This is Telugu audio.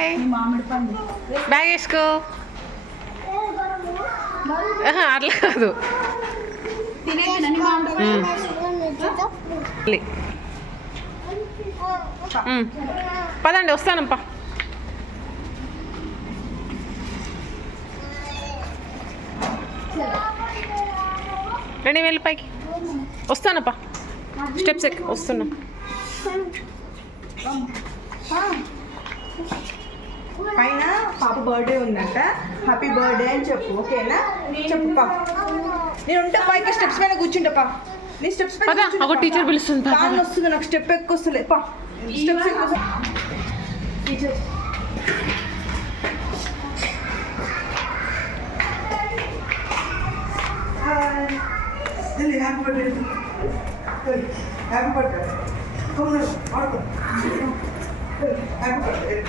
బాయ్. బ్యాగ్ వేసుకో. అట్లా కాదు. పదండి వస్తానప్పా. రండి వెళ్ళి పైకి. వస్తానప్పా. స్టెప్స్ ఎక్కి వస్తున్నా. పైన పాప బర్త్డే ఉందంట, హ్యాపీ బర్త్డే అని చెప్పు. ఓకేనా? చెప్పు పా. నేను ఉంటా పైకి స్టెప్స్ పైన కూర్చుంటా. నీ స్టెప్స్ పైన ఒక టీచర్ పిలుస్తుంది. కాళ్ళు వస్తుంది నాకు, స్టెప్ ఎక్కువ వస్తుంది పా. స్టెప్స్ ఎక్కువ teacher. Happy birthday. Happy birthday. Happy birthday.